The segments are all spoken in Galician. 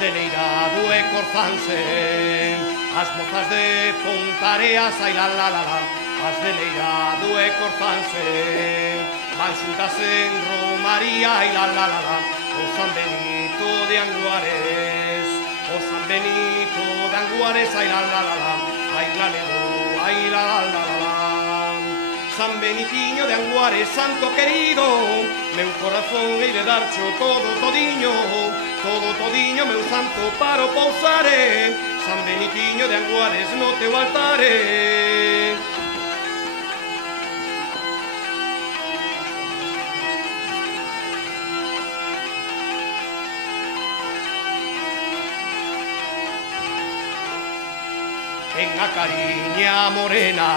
deleirado e corzanse, as mozas de Pontareas, ai la la la la, as deleirado e corzanse, van xuntas en romaría, ai la la la la, o San Benito de Anguares, o San Benito de Anguares, ai la la la la, ai la levo, ai la la la la. San Benitiño de Anguares, santo querido, meu corazón hei de darcho todo todiño, meu santo para o pousare, San Benitiño de Anguares no teu altare. En a cariña morena,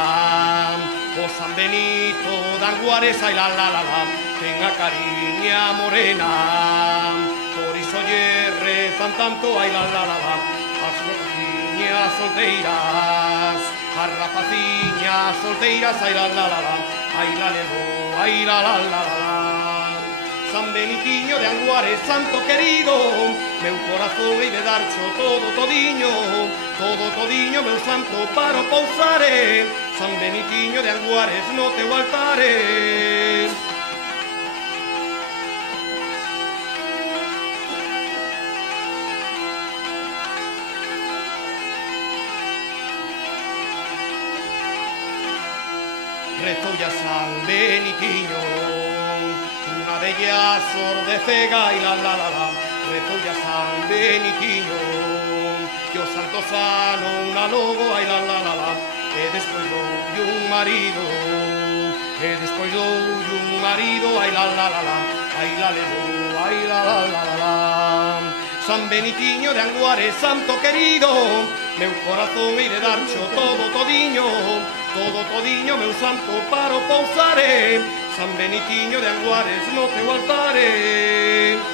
o San Benito de Anguares, ai la la la la, en a cariña morena, por iso lle rezan tanto, ai la la la la, as rapaciñas solteiras, as rapaciñas solteiras, ai la la la la, ai la levo, ai la la la la la. San Benitiño de Anguares, santo querido, meu corazón hei de darcho todo todiño, meu santo para o pousare, San Benitiño de Anguares no teu altare. Rezoulle a San Benitiño, unha bella sordecega, ai la la la la, rezoulle a San Benitiño, que o santo sano unha logo, ai la la la la, e despois doulle un marido, ai la la la la, ai la levo, ai la la la la la. San Benitiño de Anguares, santo querido, meu corazón hei de darcho todo todiño, meu santo para o pousare, San Benitiño de Anguares no teu altare.